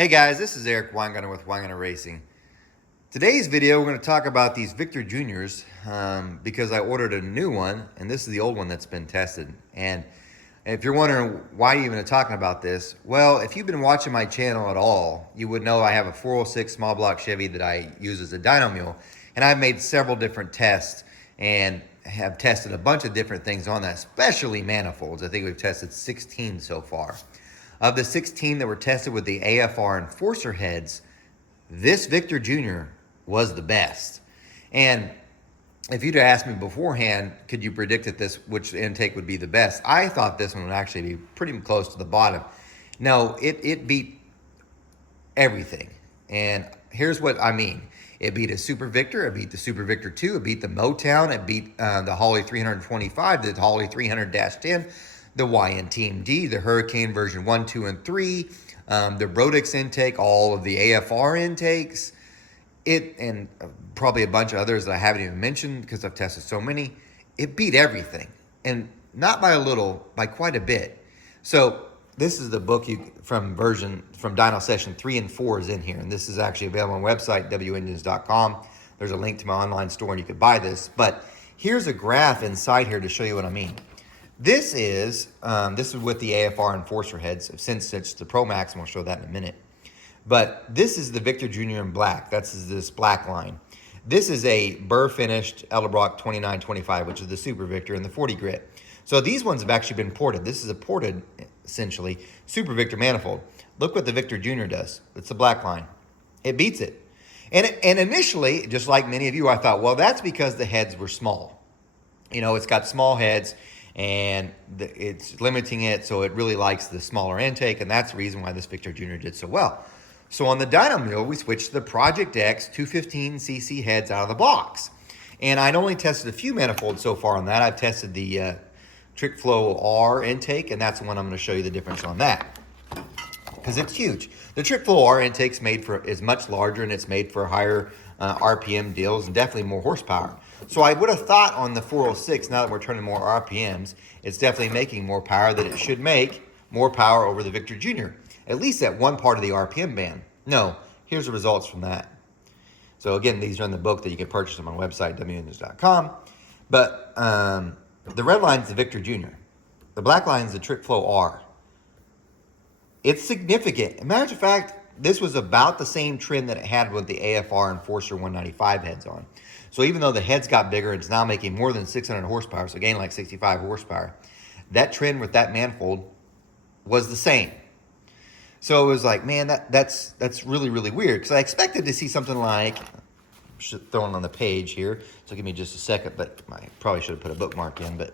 Hey guys, this is Eric Weingartner with Weingartner Racing. Today's video, we're going to talk about these Victor Juniors because I ordered a new one, and this is the old one that's been tested. And if you're wondering why you're even talking about this, well, if you've been watching my channel at all, you would know I have a 406 small block Chevy that I use as a dyno mule, and I've made several different tests and have tested a bunch of different things on that, especially manifolds. I think we've tested 16 so far. Of the 16 that were tested with the AFR enforcer heads, this Victor Junior was the best. And if you'd asked me beforehand, could you predict that which intake would be the best? I thought this one would actually be pretty close to the bottom. No, it beat everything. And here's what I mean. It beat a Super Victor, it beat the Super Victor 2, it beat the Motown, it beat the Holley 325, the Holley 300-10, the YN Team D, the Hurricane version 1, 2, and 3, the Brodix intake, all of the AFR intakes, and probably a bunch of others that I haven't even mentioned because I've tested so many. It beat everything, and not by a little, by quite a bit. So this is the book from Dyno Session 3 and 4 is in here, and this is actually available on the website, wengines.com. There's a link to my online store, and you could buy this. But here's a graph inside here to show you what I mean. This is with the AFR enforcer heads, since it's the Pro Max, and we'll show that in a minute. But this is the Victor Junior in black. That's this black line. This is a burr-finished Edelbrock 2925, which is the Super Victor and the 40 grit. So these ones have actually been ported. This is a ported, essentially, Super Victor manifold. Look what the Victor Junior does. It's the black line. It beats it. And initially, just like many of you, I thought, well, that's because the heads were small. You know, it's got small heads, and it's limiting it, so it really likes the smaller intake, and that's the reason why this Victor Junior did so well. So on the dyno mule, we switched to the Project X 215cc heads out of the box. And I'd only tested a few manifolds so far on that. I've tested the Trick Flow R intake, and that's the one I'm going to show you the difference on that, because it's huge. The Trick Flow R intake is much larger, and it's made for higher RPM deals and definitely more horsepower. So I would have thought on the 406, now that we're turning more RPMs, it's definitely making more power, that it should make more power over the Victor Junior, at least at one part of the RPM band. No, here's the results from that. So again, these are in the book that you can purchase on my website, wengines.com. But the red line is the Victor Junior. The black line is the Trick Flow R. It's significant. As a matter of fact, this was about the same trim that it had with the AFR Enforcer 195 heads on. So even though the heads got bigger, it's now making more than 600 horsepower, so again like 65 horsepower. That trim with that manifold was the same. So it was like, man, that's really, really weird, because I expected to see something like, throwing on the page here, so give me just a second, but I probably should have put a bookmark in, but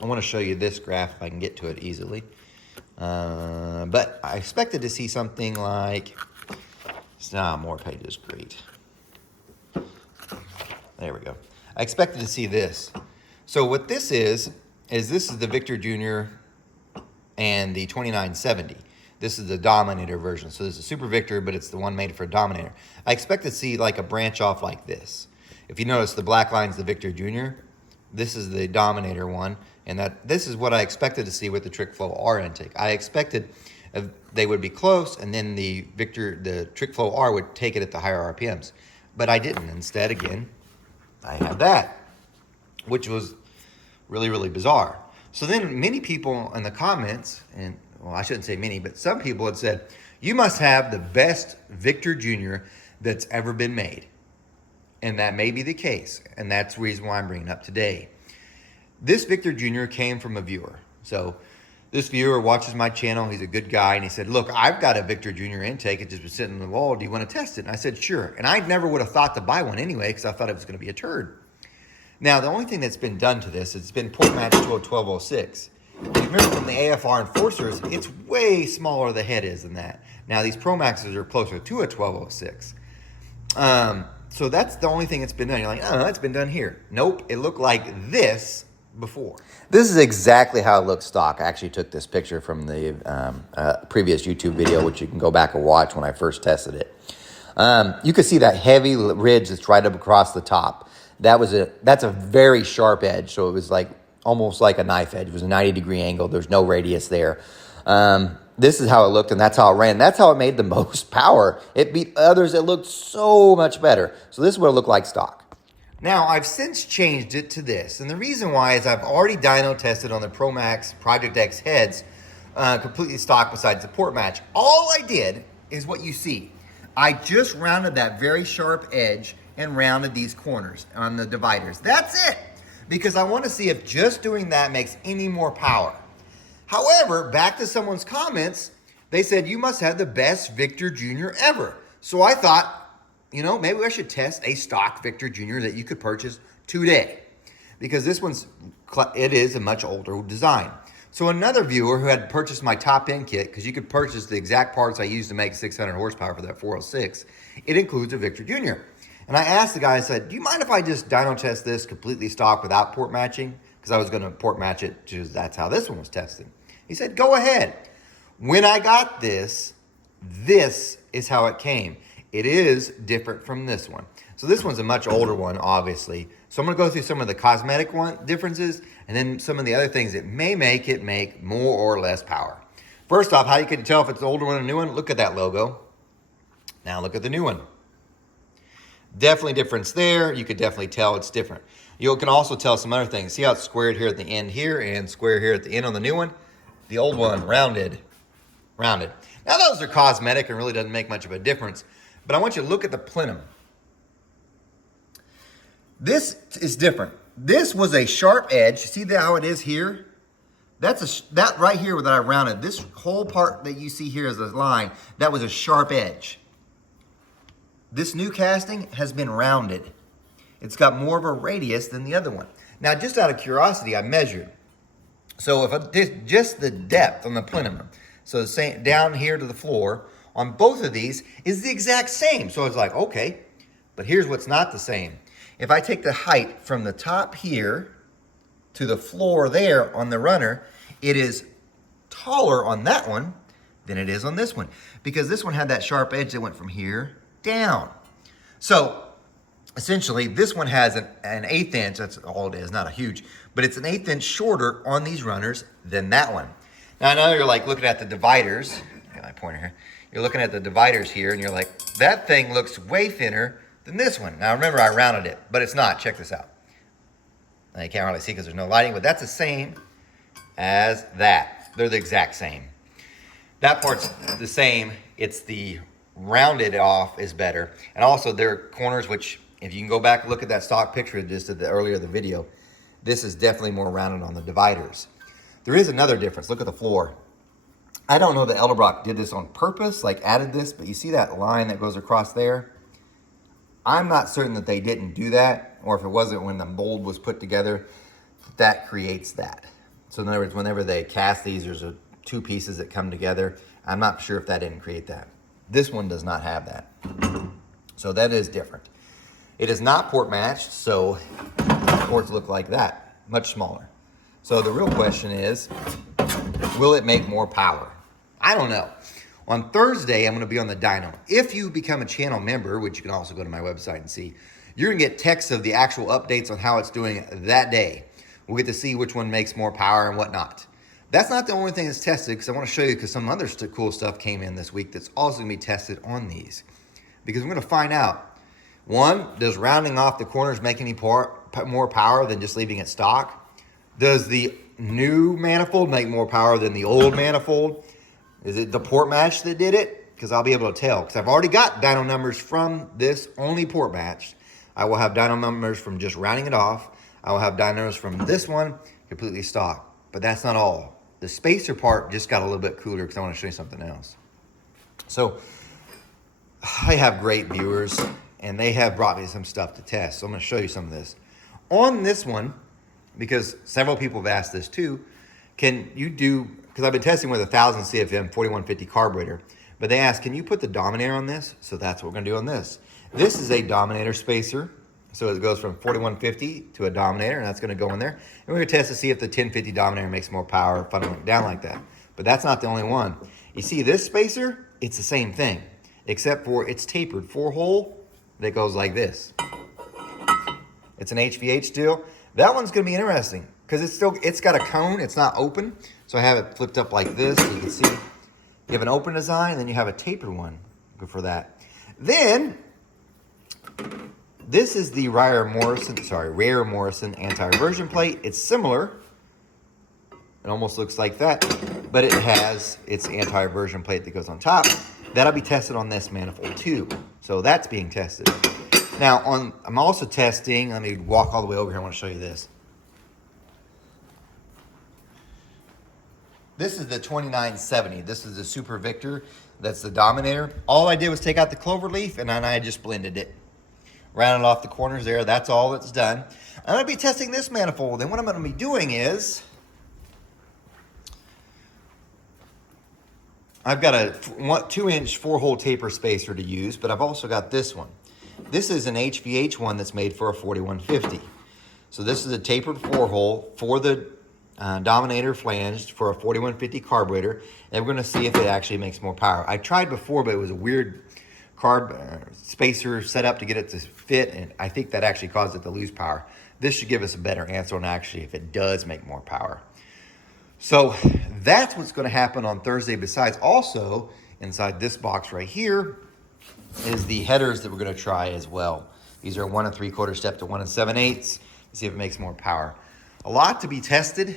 I want to show you this graph if I can get to it easily. But I expected to see something like, more pages, great. There we go. I expected to see this. So what this is this is the Victor Junior and the 2970. This is the Dominator version. So this is a Super Victor, but it's the one made for a Dominator. I expect to see like a branch off like this. If you notice, the black line's the Victor Junior. This is the Dominator one. And this is what I expected to see with the Trick Flow R intake. I expected they would be close, and then the Trick Flow R would take it at the higher RPMs. But I didn't. Instead, again, I had that, which was really, really bizarre. So then many people in the comments, and well, I shouldn't say many, but some people had said, you must have the best Victor Junior that's ever been made. And that may be the case, and that's the reason why I'm bringing it up today. This Victor Junior came from a viewer. So this viewer watches my channel. He's a good guy, and he said, look, I've got a Victor Junior intake. It's just been sitting on the wall. Do you want to test it? And I said, sure. And I never would have thought to buy one anyway, because I thought it was going to be a turd. Now, the only thing that's been done to this, it's been port matched to a 1206. Remember, from the AFR Enforcers, it's way smaller the head is than that. Now, these Pro Maxes are closer to a 1206. So that's the only thing that's been done. You're like, oh, that's been done here. Nope, it looked like this before. This is exactly how it looks stock. I actually took this picture from the previous YouTube video, which you can go back and watch when I first tested it. You can see that heavy ridge that's right up across the top. That's a very sharp edge, so it was like almost like a knife edge. It was a 90-degree angle. There's no radius there. this is how it looked, and that's how it ran. That's how it made the most power. It beat others that looked so much better. So this is what it looked like stock. Now, I've since changed it to this, and the reason why is I've already dyno tested on the Pro Max Project X heads, completely stock besides the port match. All I did is what you see. I just rounded that very sharp edge and rounded these corners on the dividers. That's it, because I want to see if just doing that makes any more power. However, back to someone's comments, they said, you must have the best Victor Junior ever. So I thought, you know, maybe I should test a stock Victor Junior that you could purchase today, because this it is a much older design. So another viewer who had purchased my top end kit, because you could purchase the exact parts I used to make 600 horsepower for that 406, it includes a Victor Junior. And I asked the guy, I said, do you mind if I just dyno test this completely stock without port matching? Because I was going to port match it, because that's how this one was tested. He said, go ahead. When I got this is how it came. It is different from this one. So this one's a much older one, obviously. So I'm going to go through some of the cosmetic differences and then some of the other things that may make it make more or less power. First off, how you can tell if it's the older one or the new one, look at that logo. Now look at the new one. Definitely difference there. You could definitely tell it's different. You can also tell some other things. See how it's squared here at the end here and square here at the end on the new one? The old one, rounded. Now those are cosmetic and really doesn't make much of a difference. But I want you to look at the plenum. This is different. This was a sharp edge. See how it is here? That right here that I rounded. This whole part that you see here is a line. That was a sharp edge. This new casting has been rounded. It's got more of a radius than the other one. Now, just out of curiosity, I measured. So if I did just the depth on the plenum, so the same down here to the floor on both of these is the exact same. So it's like, okay, but here's what's not the same. If I take the height from the top here to the floor there on the runner, it is taller on that one than it is on this one, because this one had that sharp edge that went from here down. So essentially, this one has an 1/8 inch, that's all it is, not a huge, but it's an 1/8 inch shorter on these runners than that one. Now I know you're like looking at the dividers, got my pointer here, you're looking at the dividers here and you're like, that thing looks way thinner than this one. Now remember, I rounded it, but it's not. Check this out. Now you can't really see because there's no lighting, but that's the same as that. They're the exact same. That part's the same. It's the rounded off is better. And also there are corners, which if you can go back and look at that stock picture just at the earlier of the video, this is definitely more rounded on the dividers. There is another difference. Look at the floor. I don't know that Edelbrock did this on purpose, like added this, but you see that line that goes across there? I'm not certain that they didn't do that, or if it wasn't when the mold was put together, that creates that. So in other words, whenever they cast these, there's two pieces that come together. I'm not sure if that didn't create that. This one does not have that. So that is different. It is not port matched, so ports look like that, much smaller. So the real question is, will it make more power? I don't know. On Thursday, I'm going to be on the dyno. If you become a channel member, which you can also go to my website and see, you're going to get texts of the actual updates on how it's doing that day. We'll get to see which one makes more power and whatnot. That's not the only thing that's tested, because I want to show you, because some other cool stuff came in this week that's also going to be tested on these. Because we're going to find out, one, does rounding off the corners make any more power than just leaving it stock? Does the new manifold make more power than the old manifold? Is it the port match that did it? Because I'll be able to tell. Because I've already got dyno numbers from this only port matched. I will have dyno numbers from just rounding it off. I will have dynos from this one completely stock. But that's not all. The spacer part just got a little bit cooler because I want to show you something else. So I have great viewers and they have brought me some stuff to test. So I'm going to show you some of this. On this one, because several people have asked this too, can you do, because I've been testing with 1000 CFM 4150 carburetor, but they asked, can you put the Dominator on this? So that's what we're going to do on this. This is a Dominator spacer. So it goes from 4150 to a Dominator, and that's going to go in there. And we're going to test to see if the 1050 Dominator makes more power funneling down like that. But that's not the only one. You see this spacer? It's the same thing, except for it's tapered 4-hole that goes like this. It's an HVH steel. That one's going to be interesting because it's got a cone. It's not open. So I have it flipped up like this so you can see. You have an open design, and then you have a tapered one. Good for that. Then, this is the Rare Morrison anti-reversion plate. It's similar. It almost looks like that, but it has its anti-reversion plate that goes on top. That'll be tested on this manifold too. So that's being tested. Now, I'm also testing, let me walk all the way over here. I want to show you this. This is the 2970. This is the Super Victor. That's the Dominator. All I did was take out the clover leaf and then I just blended it. Rounded off the corners there. That's all that's done. I'm going to be testing this manifold. And what I'm going to be doing is, I've got a 2-inch 4-hole taper spacer to use, but I've also got this one. This is an HVH one that's made for a 4150. So this is a tapered 4-hole for the Dominator flanged for a 4150 carburetor, and we're going to see if it actually makes more power. I tried before, but it was a weird carb spacer set up to get it to fit, and I think that actually caused it to lose power. This should give us a better answer on actually if it does make more power. So that's what's going to happen on Thursday. Besides, also inside this box right here is the headers that we're going to try as well. These are 1 3/4 step to 1 7/8. See if it makes more power. A lot to be tested.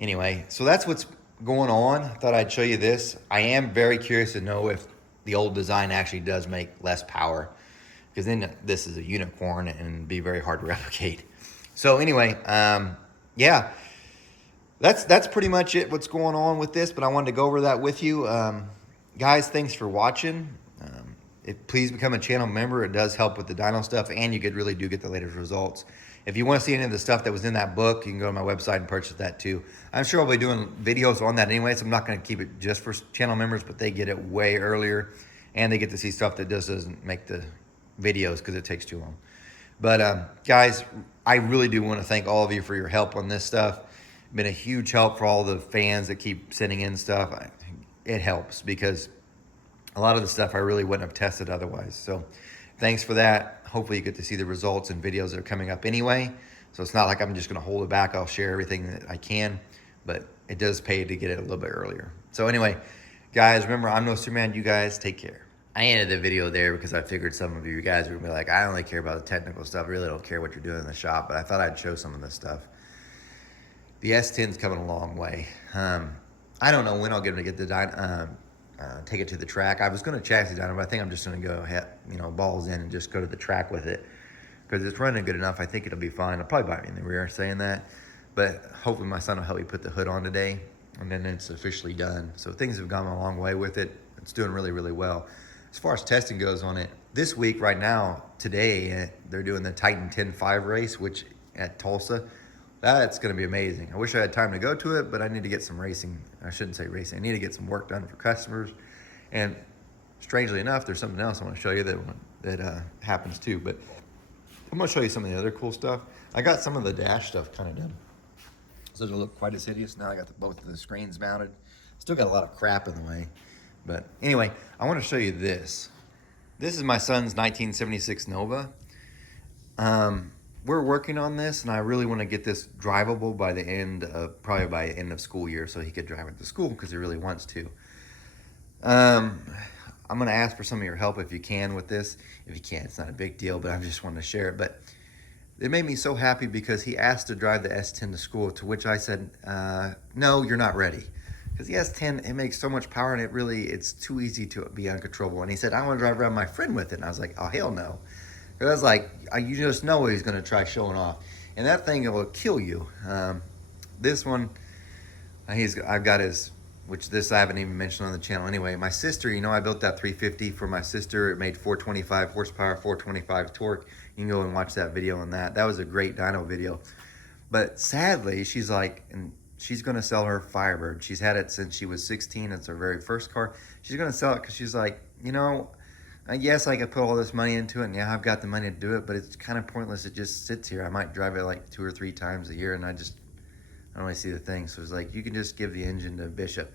Anyway, so that's what's going on. I thought I'd show you this. I am very curious to know if the old design actually does make less power, because then this is a unicorn and be very hard to replicate. So anyway, yeah, that's pretty much it, what's going on with this, but I wanted to go over that with you. Guys, thanks for watching. Please become a channel member. It does help with the dyno stuff, and you really do get the latest results. If you want to see any of the stuff that was in that book, you can go to my website and purchase that too. I'm sure I'll be doing videos on that anyway, so I'm not going to keep it just for channel members, but they get it way earlier, and they get to see stuff that just doesn't make the videos because it takes too long. But guys, I really do want to thank all of you for your help on this stuff. Been a huge help for all the fans that keep sending in stuff. It helps because a lot of the stuff I really wouldn't have tested otherwise. So thanks for that. Hopefully you get to see the results and videos that are coming up anyway. So it's not like I'm just going to hold it back. I'll share everything that I can, but it does pay to get it a little bit earlier. So anyway, guys, remember, I'm no Superman. You guys take care. I ended the video there because I figured some of you guys would be like, I only care about the technical stuff. I really don't care what you're doing in the shop, but I thought I'd show some of this stuff. The S10's coming a long way. I don't know when I'll get to get the take it to the track. I was going to chassis dyno, but I think I'm just going to go balls in and just go to the track with it because it's running good enough. I think it'll be fine. I'll probably bite me in the rear saying that, but hopefully my son will help me put the hood on today, and then it's officially done. So things have gone a long way with it. It's doing really, really well. As far as testing goes on it, this week right now, today, they're doing the Titan 10.5 race, which at Tulsa. That's going to be amazing. I wish I had time to go to it, but I need to get some racing. I shouldn't say racing. I need to get some work done for customers. And strangely enough, there's something else I want to show you that happens too. But I'm going to show you some of the other cool stuff. I got some of the dash stuff kind of done, so it'll look quite as hideous. Now I got both of the screens mounted. Still got a lot of crap in the way. But anyway, I want to show you this. This is my son's 1976 Nova. We're working on this, and I really want to get this drivable by the end of, probably by end of school year, so he could drive it to school because he really wants to. I'm going to ask for some of your help if you can with this. If you can't, it's not a big deal, but I just wanted to share it. But it made me so happy because he asked to drive the S10 to school, to which I said, no, you're not ready. Because the S10, it makes so much power, and it's too easy to be uncontrollable. And he said, I want to drive around my friend with it. And I was like, oh, hell no. Because I was like, you just know he's going to try showing off. And that thing will kill you. This one, I've got his, which this I haven't even mentioned on the channel anyway. My sister, I built that 350 for my sister. It made 425 horsepower, 425 torque. You can go and watch that video on that. That was a great dyno video. But sadly, she's like, and she's going to sell her Firebird. She's had it since she was 16. It's her very first car. She's going to sell it because she's like, yes, I could put all this money into it, and yeah, I've got the money to do it, but it's kind of pointless. It just sits here. I might drive it like 2 or 3 times a year, and I don't really see the thing. So it's like, you can just give the engine to Bishop.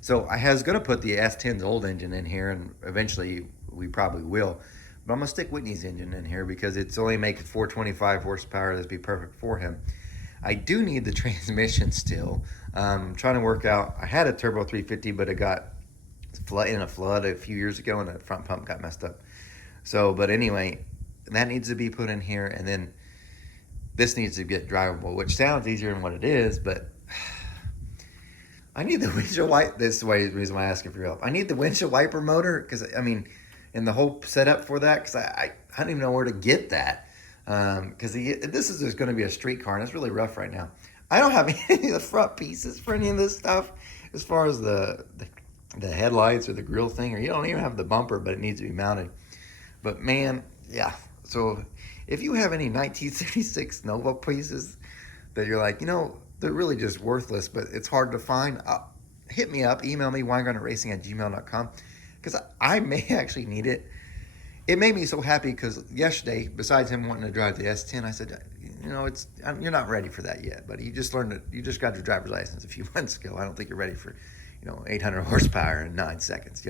So I was going to put the S10's old engine in here, and eventually we probably will. But I'm going to stick Whitney's engine in here because it's only making 425 horsepower. That'd be perfect for him. I do need the transmission still. I'm trying to work out. I had a turbo 350, but it got in a flood a few years ago, and the front pump got messed up. So, but anyway, that needs to be put in here, and then this needs to get drivable, which sounds easier than what it is, but I need the windshield wiper. This is the reason why I'm asking for your help. I need the windshield wiper motor, because I mean, and the whole setup for that, because I don't even know where to get that. Because this is just going to be a street car, and it's really rough right now. I don't have any of the front pieces for any of this stuff, as far as the headlights or the grill thing, or you don't even have the bumper, but it needs to be mounted. But man, yeah. So if you have any 1976 Nova pieces that you're like, you know, they're really just worthless, but it's hard to find, hit me up, email me, winegardenracing@gmail.com, because I may actually need it. It made me so happy because yesterday, besides him wanting to drive the S10, I said, you know, you're not ready for that yet, buddy. You just got your driver's license a few months ago. I don't think you're ready for, 800 horsepower in 9 seconds,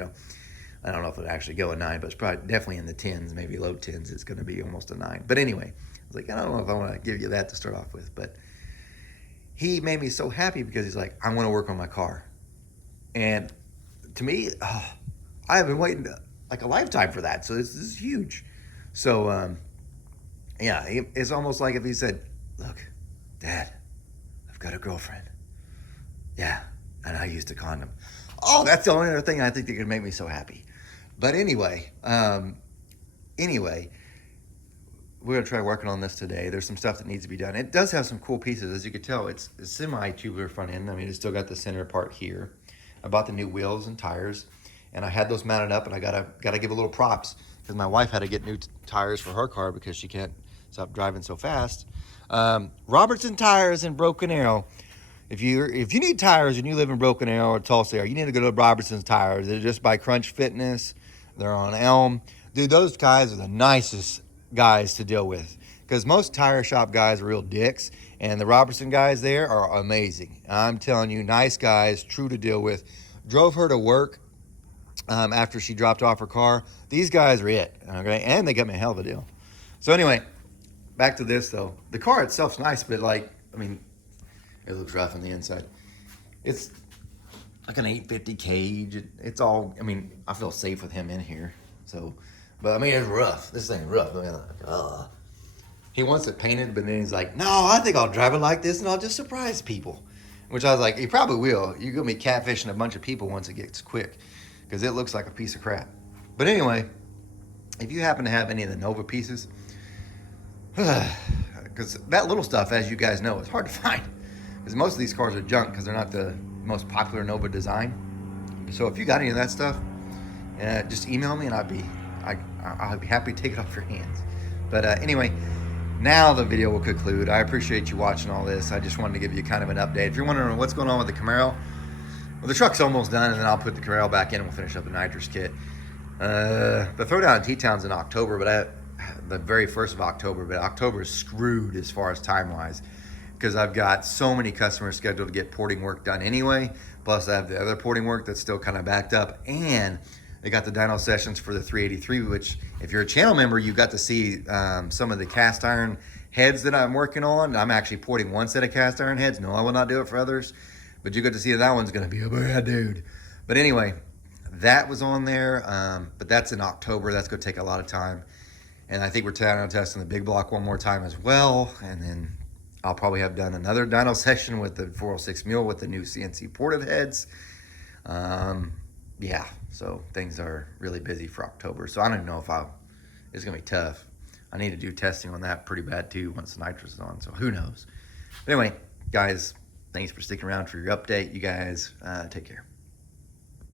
I don't know if it'll actually go a 9, but it's probably definitely in the 10s, maybe low 10s. It's going to be almost a 9. But anyway, I was like, I don't know if I want to give you that to start off with. But he made me so happy because he's like, I want to work on my car. And to me, I have been waiting like a lifetime for that. So this is huge. So, yeah, it's almost like if he said, look, Dad, I've got a girlfriend. Yeah, and I used a condom. Oh, that's the only other thing I think that could make me so happy. But anyway, we're gonna try working on this today. There's some stuff that needs to be done. It does have some cool pieces, as you can tell. It's a semi-tubular front end. I mean, it's still got the center part here. I bought the new wheels and tires, and I had those mounted up, and I gotta give a little props because my wife had to get new tires for her car because she can't stop driving so fast. Robertson Tires in Broken Arrow. If you need tires and you live in Broken Arrow or Tulsa, you need to go to Robertson's Tires. They're just by Crunch Fitness. They're on Elm. Dude, those guys are the nicest guys to deal with because most tire shop guys are real dicks, and the Robertson guys there are amazing. I'm telling you, nice guys, true to deal with. Drove her to work after she dropped off her car. These guys are it, okay? And they got me a hell of a deal. So anyway, back to this though. The car itself's nice, but it looks rough on the inside. It's like an 850 cage. It's all, I feel safe with him in here. So, but it's rough. This thing's rough. He wants it painted, but then he's like, no, I think I'll drive it like this and I'll just surprise people. Which I was like, he probably will. You're going to be catfishing a bunch of people once it gets quick because it looks like a piece of crap. But anyway, if you happen to have any of the Nova pieces, because that little stuff, as you guys know, is hard to find. Because most of these cars are junk because they're not the most popular Nova design. So if you got any of that stuff, just email me and I'll be happy to take it off your hands. But anyway, now the video will conclude. I appreciate you watching all this. I just wanted to give you kind of an update. If you're wondering what's going on with the Camaro, well, the truck's almost done, and then I'll put the Camaro back in and we'll finish up the nitrous kit. The throwdown in T-Town's in October, the very 1st of October, but October is screwed as far as time-wise. Because I've got so many customers scheduled to get porting work done anyway. Plus I have the other porting work that's still kind of backed up. And they got the dyno sessions for the 383, which if you're a channel member, you got to see some of the cast iron heads that I'm working on. I'm actually porting one set of cast iron heads. No, I will not do it for others. But you got to see that one's going to be a bad dude. But anyway, that was on there. But that's in October. That's going to take a lot of time. And I think we're testing the big block one more time as well. And then I'll probably have done another dyno session with the 406 mule with the new CNC ported heads. Yeah, so things are really busy for October. So I don't even know if it's gonna be tough. I need to do testing on that pretty bad too once the nitrous is on, so who knows. But anyway, guys, thanks for sticking around for your update. You guys take care.